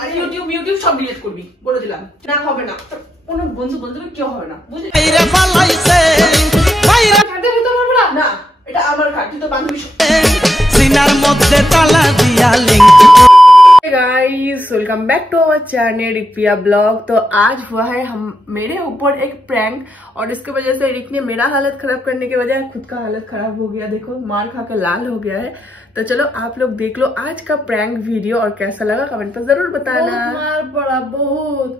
আর YouTube সব delete করবি বলে দিলাম। না হবে না, কোনো বন্ধু কেউ হবে না, বুঝলি? না এটা আমার ঘাট, তুই তো বান্ধবী সিনার মধ্যে তালা দিয়া link. Guys welcome back to our channel रिपिया ब्लॉग। तो आज हुआ है मेरे ऊपर एक प्रैंक और इसकी वजह से रिक ने मेरा हालत खराब करने की वजह खुद का हालत खराब हो गया। देखो मार खा के लाल हो गया है। तो चलो आप लोग देख लो आज का प्रैंक वीडियो और कैसा लगा कमेंट पर जरूर बताना। मार पड़ा बहुत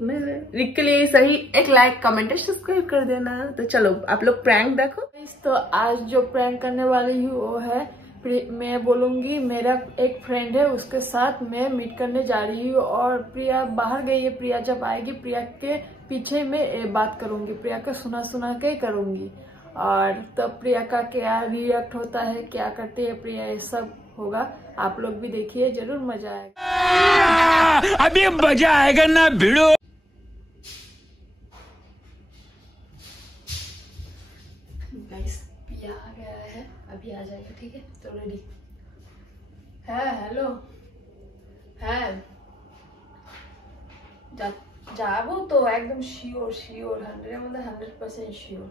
रिक के लिए सही एक लाइक कमेंट और सब्सक्राइब कर देना। तो चलो आप लोग प्रैंक देखो। तो आज जो प्रैंक करने वाली हूँ वो है मैं बोलूंगी मेरा एक फ्रेंड है उसके साथ मैं मीट करने जा रही हूँ और प्रिया बाहर गई है। प्रिया जब आएगी प्रिया के पीछे मैं बात करूंगी, प्रिया का सुना के करूंगी और तब प्रिया का क्या रिएक्ट होता है, क्या करती है प्रिया, ये सब होगा। आप लोग भी देखिए, जरूर मजा आएगा। अभी मजा आएगा ना भिड़ो। प्रिया आ गया है, अभी आ जाएगा, ठीक है? तो रेडी है? हेलो है যাবো তো একদম শিওর 100-এর মধ্যে 100% শিওর।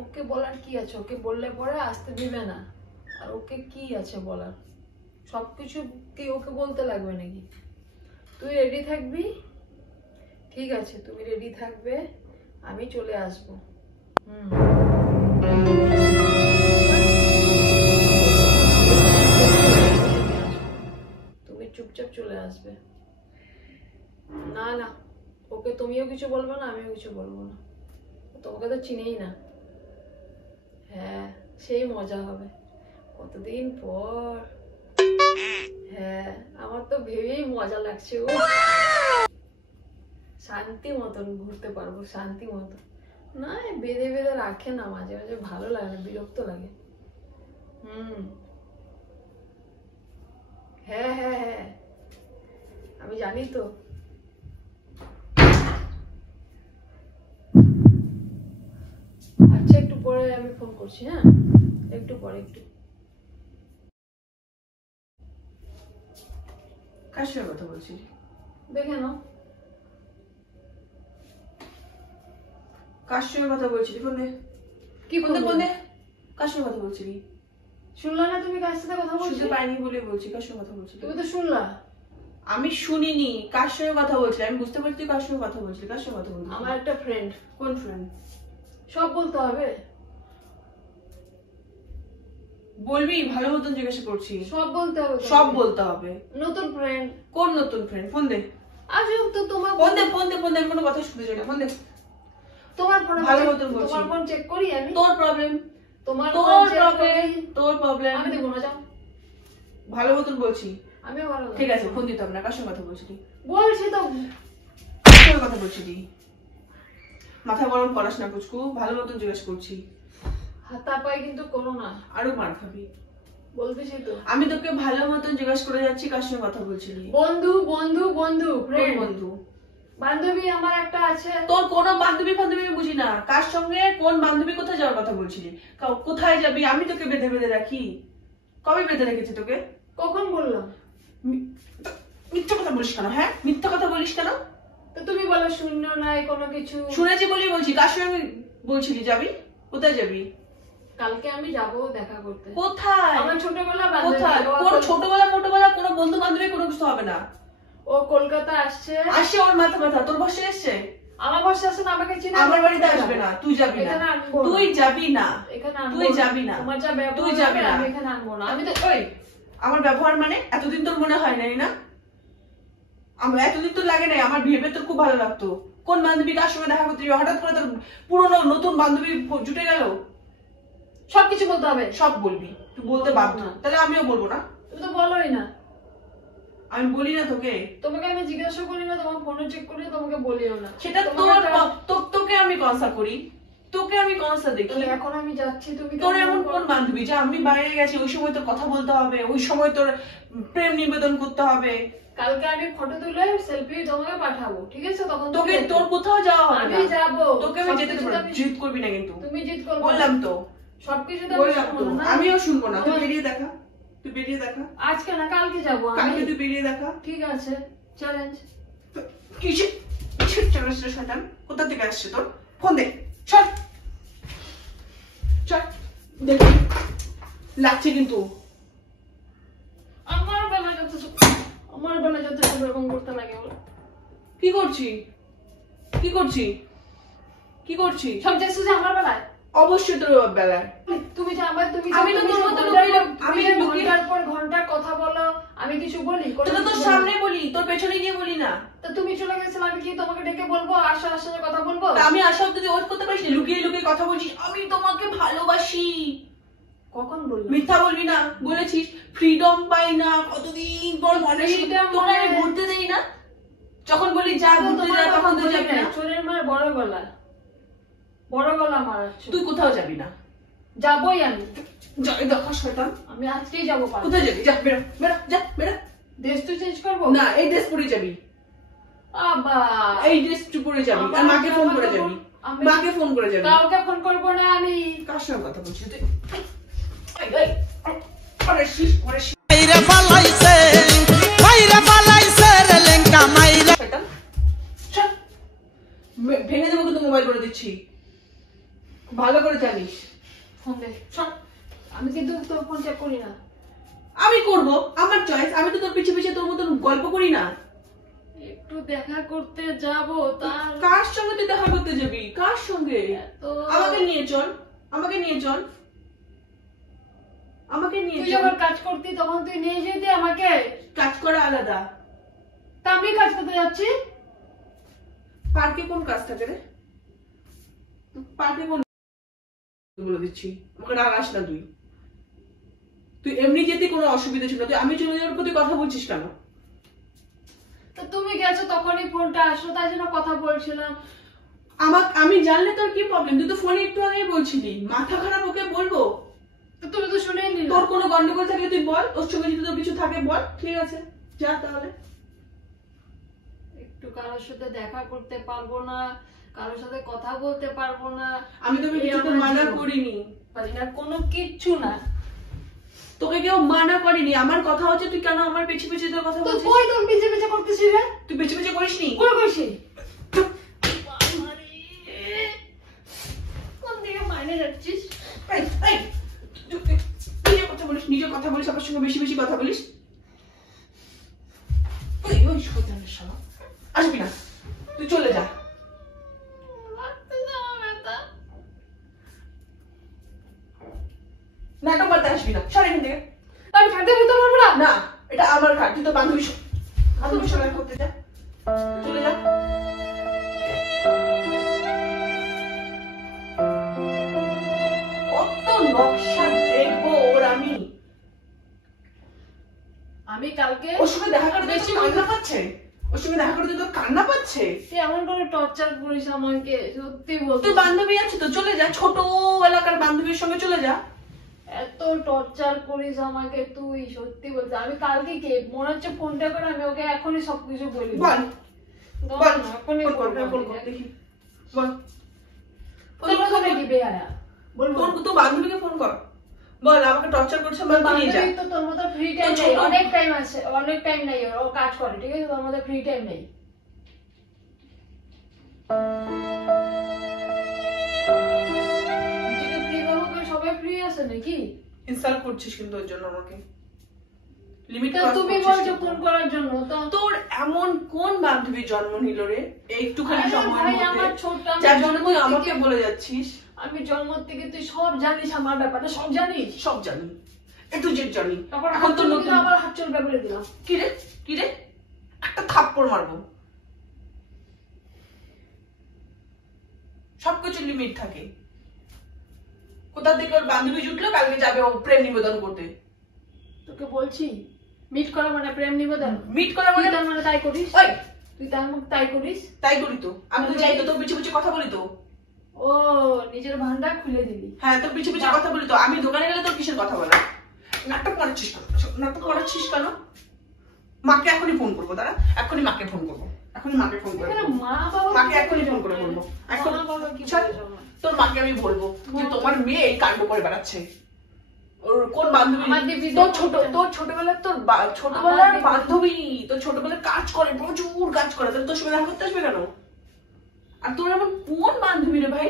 ওকে বলার কি আছে? ওকে বললে পরে আসতে দিবে না। আর ওকে কি আছে বলার? সবকিছু কি ওকে বলতে লাগবে নাকি? তুই রেডি থাকবি, ঠিক আছে? তুমি রেডি থাকবে, আমি চলে আসবো। তুমি চুপচাপ চলে আসবে। না না ওকে তুমিও কিছু বলবে না, আমিও কিছু বলবো না। তোমাকে তো চিনেই না। হ্যাঁ সেই মজা হবে কতদিন পর। হ্যাঁ আমার তো ভেবেই মজা লাগছে। ও শান্তি মতন ঘুরতে পারবো, শান্তি মতন। না বেঁধে রাখে না, মাঝে মাঝে ভালো লাগে না, বিরক্ত লাগে। হ্যাঁ হ্যাঁ হ্যাঁ আমি জানি তো। আচ্ছা একটু পরে আমি ফোন করছি। হ্যাঁ একটু পরে। একটু কার সঙ্গে কথা বলছি দেখে নাও। কার সঙ্গে কথা বলছিলি? ফোনে কি ফোনে কার সঙ্গে কথা বলছিলি? শুনলা না তুমি কার সাথে কথা বলছো? শুনতে পাইনি বলে বলছি। কার সঙ্গে কথা বলছিলি? তুমি তো শুনলা। আমি শুনিনি। কার সঙ্গে কথা বলছিলি? আমি বুঝতে পারছি কার সঙ্গে কথা বলছিলি। কার সঙ্গে কথা বলছিলি? আমার একটা ফ্রেন্ড। কোন ফ্রেন্ড? সব বলতে হবে? বলবি, ভালো মতন জিজ্ঞাসা করছি। সব বলতে হবে? সব বলতে হবে। নতুন ফ্রেন্ড? কোন নতুন ফ্রেন্ড? ফোন দে। আজব তো তোমার। ফোন দে আমি কোনো কথা শুনতে চাই না। ফোন দে। তোমার ফোন ভালো মতন বলছি। তোমার ফোন চেক করি আমি। তোর প্রবলেম। আমি দেবো না, যাও। ভালো মতন বলছি। আমি ভালো। ঠিক আছে ফোন দিতে হবে না। কার সঙ্গে কথা বলছিলি? বলছি তো। কার সঙ্গে কথা বলছিলি? মাথা গরম করাস না পুচকু, ভালো মতন জিজ্ঞেস করছি। হাতা পাই কিন্তু করো না, আরো মার খাবি। বলতেছি তো। আমি তোকে ভালো মতন জিজ্ঞেস করে যাচ্ছি কার সঙ্গে কথা বলছিলি? বন্ধু ফ্রেন্ড। বন্ধু বান্ধবী আমার একটা আছে। তোর কোন বান্ধবী বুঝি না। কার সঙ্গে কোন বান্ধবী কোথায় যাওয়ার কথা বলছিলি? কোথায় যাবি? আমি তোকে বেঁধে রাখি? কবে বেঁধে রেখেছি তোকে? কখন বললাম? মিথ্যা কথা বলিস কেন? হ্যাঁ মিথ্যা কথা বলিস কেন? তো তুমি বলো শূন্য নাই কোনো কিছু। শুনেছি বলি বলছি। কার সঙ্গে বলছিলি যাবি? কোথায় যাবি? কালকে আমি যাবো দেখা করতে। কোথায়? আমার ছোটবেলা বান্ধবী। কোন ছোটবেলা কোনো বন্ধু বান্ধবী কোনো কিছু হবে না। ও কলকাতা আসছে। ওর মাথা ব্যথা। তোর বসে এসছে? আমার বসে আসছে না, আমাকে চিনে। আমার বাড়িতে আসবে না। তুই যাবি না। তুই যাবি না। তুই যাবি না। তোমার যা ব্যবহার তুই যাবি না। আমি এখানে আনবো না। আমি তো ওই আমার ব্যবহার মানে এতদিন তোর মনে হয় নাই না? আমার এতদিন তোর লাগে নাই? আমার ভেবে তোর খুব ভালো লাগতো। কোন বান্ধবী কার সঙ্গে দেখা করতে হঠাৎ করে তোর পুরনো নতুন বান্ধবী জুটে গেল? সবকিছু বলতে হবে? সব বলবি। তুই বলতে বাধ্য। তাহলে আমিও বলবো না? তুমি তো বলোই না। আমি বলি না তোকে? তোমাকে আমি জিজ্ঞাসা করি না, তোমার ফোনে চেক করি, তোমাকে বলিও না। সেটা তোকে আমি কনসা করি, তোকে আমি কনসা দেখি। এখন আমি যাচ্ছি, তুমি তোর এমন কোন বান্ধবী যে আমি বাইরে গেছি ওই সময় তোর কথা বলতে হবে, ওই সময় তোর প্রেম নিবেদন করতে হবে? কালকে আমি ফটো তুলে সেলফি তোমাকে পাঠাবো, ঠিক আছে? তখন তোকে তোর কোথাও যাওয়া হবে না। আমি যাবো। তোকে আমি যেতে দেব না। জিদ করবি না কিন্তু। তুমি জিদ করবে? বললাম তো। সবকিছু তো আমিও শুনবো না। তুই বেরিয়ে দেখা। তুই বেরিয়ে দেখা। আজকে না কালকে যাবো আমি। কালকে তুই বেরিয়ে দেখা। ঠিক আছে, চ্যালেঞ্জ। কিসের চ্যালেঞ্জ রে শয়তান? কোথা থেকে আসছে তোর? ফোন দে, চল চল। দেখি লাগছে কিন্তু। আমার বেলা যত সব এরকম করতে লাগে বলে। কি করছি কি করছি কি করছি? সব দেখছো যে আমার বেলায়? অবশ্যই তোর বেলায়। তুমি যে আমার তুমি আমি তো তোর মতো আমি ঘন্টার পর ঘন্টার কথা বলো, আমি কিছু বলি? তোরা তোর সামনে বলি, তোর পেছনে গিয়ে বলি না। তো তুমি চলে গেছিলে, আমি কি তোমাকে ডেকে বলবো আসার কথা বলবো? আমি আসার তুই ওয়েট করতে পারিস না? লুকিয়ে লুকিয়ে কথা বলছিস আমি তোমাকে ভালোবাসি। কখন বলবো? মিথ্যা বলবি না। বলেছিস ফ্রিডম পাই না, কতদিন পর মনে তোরা আমি ঘুরতে দেই না। যখন বলি যা ঘুরতে যা তখন তো যাবি না। চোরের মার বড় গলা মারাচ্ছ। তুই কোথাও যাবি না। যাবই আমি। যাই দেখা শয়তান। আমি আজকেই যাবো। কোথায় যাবি? যা বেরো বেরো যা বেরো। ড্রেস তুই চেঞ্জ করবো না, এই ড্রেস পরে যাবি। এই ড্রেস পরে যাবি আর মাকে ফোন করে যাবি। মাকে ফোন করে যাবি। কাউকে ফোন করবো না আমি। কার সঙ্গে কথা বলছিস তুই? এই এই পরেশিস মাইরা পালাইছে রে লেঙ্কা মাইরা। শয়তান চল, ভেঙে দেবো কিন্তু মোবাইল করে দিচ্ছি, ভালো করে জানিস। ফোন দে। আমি কিন্তু তোর ফোন চেক করি না। আমি করব, আমার চয়েস। আমি তো তোর পিছে পিছে তোর মতন গল্প করি না। একটু দেখা করতে যাব। তার কার সঙ্গে তুই দেখা করতে যাবি? কার সঙ্গে? তো আমাকে নিয়ে চল, আমাকে নিয়ে চল, আমাকে নিয়ে তুই চল। যখন কাজ করতি তখন তুই নিয়ে যেতি আমাকে। কাজ করা আলাদা। তা আমি কাজ করতে যাচ্ছি। পার্কে কোন কাজ থাকে রে? পার্কে কোন বলে দিচ্ছি, আমাকে রাগাস না তুই। তুই এমনি যেতে কোনো অসুবিধা ছিল না, তুই আমি চলে যাওয়ার প্রতি কথা বলছিস কেন? তো তুমি গেছো তখনই ফোনটা আসলো, তাই জন্য কথা বলছিলাম। আমি জানলে তোর কি প্রবলেম? তুই তো ফোনে একটু আগে বলছিলি মাথা খারাপ, ওকে বলবো? তো তুমি তো শুনেই নিলে। তোর কোনো গন্ডগোল থাকলে তুই বল, ওর সঙ্গে যদি তোর কিছু থাকে বল। ঠিক আছে যা তাহলে। একটু কারোর সাথে দেখা করতে পারবো না, কারোর সাথে কথা বলতে পারবো না। আমি তোকে কিছু মানা করিনি, পারি না কোনো কিচ্ছু না। তোকে কেউ মানা করেনি। আমার কথা হচ্ছে তুই কেন আমার পেছে পেছে তোর কথা তো বলছিস? কই তোর পিছে পিছে করতেছিস রে? তুই পেছে পেছে করিসনি? কই কইছি? কোন দিকে মাইনে যাচ্ছিস? এই এই তুই নিজের কথা বলিস, নিজের কথা বলিস, আমার সঙ্গে বেশি বেশি কথা বলিস। ওই ওই শয়তানের শালা আসবি না, তুই চলে যা। নাটক করতে আসবি না, সর এখান থেকে। আমি থাকতে বলতে পারবো না। না, এটা আমার ঘাট। তুই তো বান্ধবী সঙ্গে করতে যা, চলে যা। কত নকশা দেখবো ওর আমি। আমি কালকে ওর সঙ্গে দেখা করতে বেশি কান্না পাচ্ছে, ওর সঙ্গে দেখা করতে তোর কান্না পাচ্ছে। তুই এমন করে টর্চার করিস আমাকে, সত্যি বলতে। তোর বান্ধবী আছে তো চলে যা, ছোট এলাকার বান্ধবীর সঙ্গে চলে যা। এত টর্চার করিস আমাকে তুই, সত্যি বলতে। আমি কালকে কে মনে হচ্ছে ফোনটা করে আমি ওকে এখনই সবকিছু বলি। বল বল, এখনই ফোন কর দেখি, বল। কি বেহায়া বলবো? তোর বান্ধবীকে ফোন কর, বল আমাকে টর্চার করছে, বল নিয়ে যা। তো তোর মতো ফ্রি টাইম নেই, অনেক টাইম আছে, অনেক টাইম নেই। ও কাজ করে, ঠিক আছে? তোর মতো ফ্রি টাইম নেই। ফ্রি বাবু সবাই ফ্রি আছে নাকি? ইনসাল্ট করছিস কিন্তু ওর জন্য আমাকে। লিমিট তুমি বলছো ফোন করার জন্য। তো তোর এমন কোন বান্ধবী জন্ম নিল রে একটুখানি সময়ের মধ্যে, যার জন্য তুই আমাকে বলে যাচ্ছিস? আমি জন্ম থেকে তুই সব জানিস, আমার ব্যাপারটা সব জানিস। সব জানি, একটু যে জানি। তারপর এখন তো নতুন আবার হাত চল ব্যাপারে দিলাম। কি রে কি রে, একটা থাপ্পড় মারবো। সবকিছু লিমিট থাকে। কোথা থেকে ওর বান্ধবী জুটলো, কালকে যাবে ও প্রেম নিবেদন করতে। তোকে বলছি মিট করা মানে প্রেম নিবেদন। মিট করা মানে তার মানে তাই করিস? ওই তুই তাই করিস? তাই করি তো। আমি তো যাই তো, তোর পিছু পিছু কথা বলি তো। ও নিজের ভান্ডার খুলে দিলি। হ্যাঁ, তোর পিছু পিছু কথা বলি তো। আমি দোকানে গেলে তোর কিসের কথা বলা? নাটক করাচ্ছিস কেন? নাটক করাচ্ছিস কেন? মাকে এখনই ফোন করবো, দাঁড়া, এখনই মাকে ফোন করবো, এখনই মাকে ফোন করবো। মা বাবা মাকে এখনই ফোন করে বলবো। এখন তোর মাকে আমি বলবো যে তোমার মেয়ে এই কাণ্ড করে বেড়াচ্ছে। ওর কোন বান্ধবী? তোর ছোটবেলার বান্ধবী, তোর ছোটবেলার কাজ করে, প্রচুর কাজ করে, তোর সঙ্গে দেখা করতে আসবে কেন? আর তোর আমার কোন বান্ধবী রে ভাই?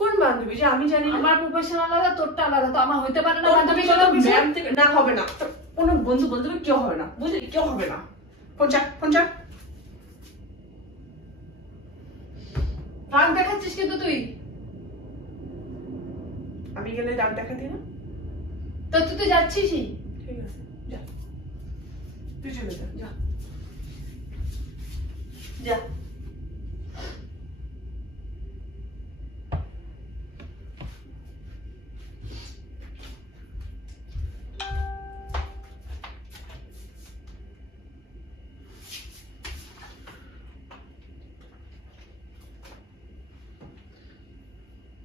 কোন বান্ধবী যে আমি জানি? আমার প্রফেশন আলাদা, তোরটা আলাদা, তো আমার হইতে পারে না বান্ধবী? ম্যাম থেকে না হবে না, কোনো বন্ধু বান্ধবী কেউ হবে না, বুঝলি? কেউ হবে না। ফোন চাক। রাগ দেখাচ্ছিস কিন্তু তুই। আমি গেলে রাগ দেখাতি না? তো তুই তো যাচ্ছিসই। ঠিক আছে, যা, তুই চলে যা।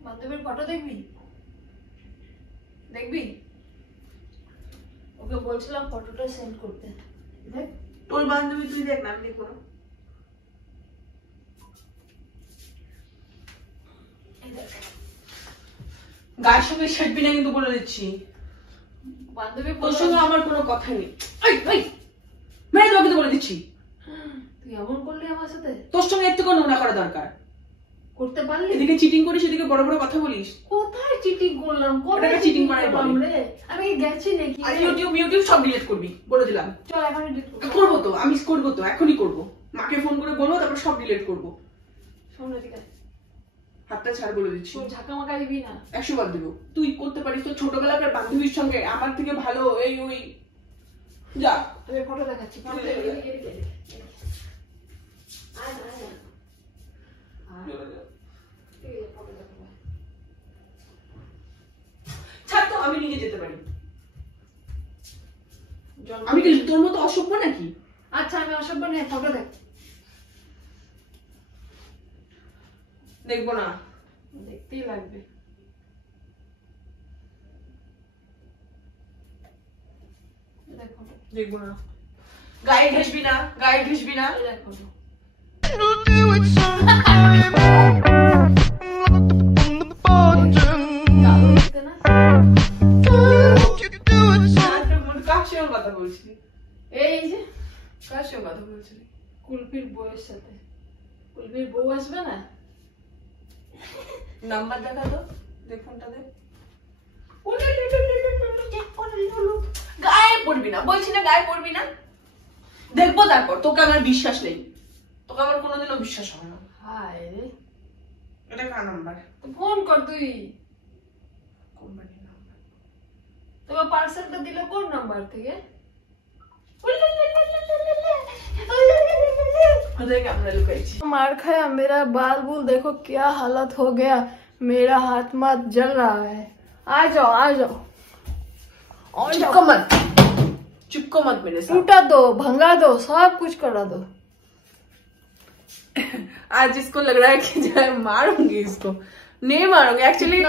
বান্ধবীর ফটো দেখবি? ওকে বলছিলাম ফটোটা সেন্ড করতে। দেখ তোর বান্ধবী তুই দেখ না, আমি দেখবো না। গায়ের সঙ্গে ছেড়বি না কিন্তু বলে দিচ্ছি। বান্ধবী তোর সঙ্গে আমার কোনো কথা নেই। মেরে দেবো কিন্তু বলে দিচ্ছি। তুই এমন করলি আমার সাথে? তোর সঙ্গে একটু কোনো নোংরা করা দরকার। করতে পারলি? এদিকে চিটিং করিস, এদিকে বড় বড় কথা বলিস। কোথায় চিটিং করলাম? ওটাকে চিটিং করাই বলে। রে আমি গেছি নাকি? আর ইউটিউব সব ডিলিট করবি বলে দিলাম। চল এখনই ডিলিট করবো তো, আমি করবো তো, এখনই করবো। মাকে ফোন করে বলবো, তারপর সব ডিলিট করবো। সামনে দিকে হাতটা ছাড় বলে দিচ্ছি। তুই ঝাঁকা মাকা দিবি না। 100 বার দেবো। তুই করতে পারিস তোর ছোটবেলাকার বান্ধবীর সঙ্গে, আমার থেকে ভালো এই ওই। যা, আমি ফটো দেখাচ্ছি। ছাড় তো, আমি নিজে যেতে পারি। আমি কি তোর মতো অসভ্য নাকি? আচ্ছা আমি অসভ্য নেই, ফটো দেখ। দেখবো না। দেখতেই লাগবে। দেখবো না। গায়ে ঘেসবি না। দেখ ফটো। কার সঙ্গে কথা বলছিলি? এই যে কার সঙ্গে কথা বলছিলি? কুলপির বউয়ের সাথে। কুলপির বউ আসবে না? নাম্বার দেখা তো, দেখ ফোনটা দে। গায়ে পড়বি না, বলছি না গায়ে পড়বি না। দেখবো তারপর। তোকে আমার বিশ্বাস নেই, তোকে আমার কোনোদিনও বিশ্বাস হবে না। হায় রে, এটা কার নাম্বার? তো ফোন কর তুই। কোম্পানির নাম্বার। তোমার পার্সেলটা দিল কোন নাম্বার থেকে? मार खाया, मेरा बाल बुल देखो क्या हालत हो गया, मेरा हाथ माथ जल रहा है। आ जाओ चुपको मत मेरे साथ। टूटा दो, भंगा दो, सब कुछ करा दो। आज इसको लग रहा है कि जो है मारूंगी इसको। नहीं मारूंगी एक्चुअली।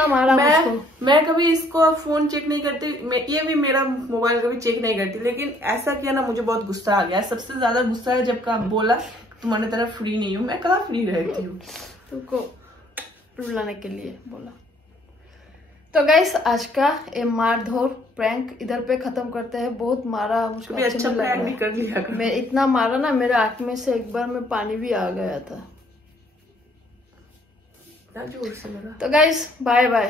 मैं कभी इसको फोन चेक नहीं करती, ये भी मेरा मोबाइल कभी चेक नहीं करती, लेकिन ऐसा किया ना मुझे बहुत गुस्सा आ गया। सबसे ज्यादा गुस्सा है जब का बोला तुम्हारी तरह फ्री नहीं हूँ। मैं कहाँ फ्री रहती हूँ? तुमको रुलाने के लिए बोला। तो गाइस आज का ये मार धोर प्रैंक इधर पे खत्म करते हैं। बहुत मारा मुझको, अच्छा प्रैंक भी कर लिया। मैं इतना मारा ना, मेरे आंख में से एक बार में पानी भी आ गया था। तो गाइस बाय बाय।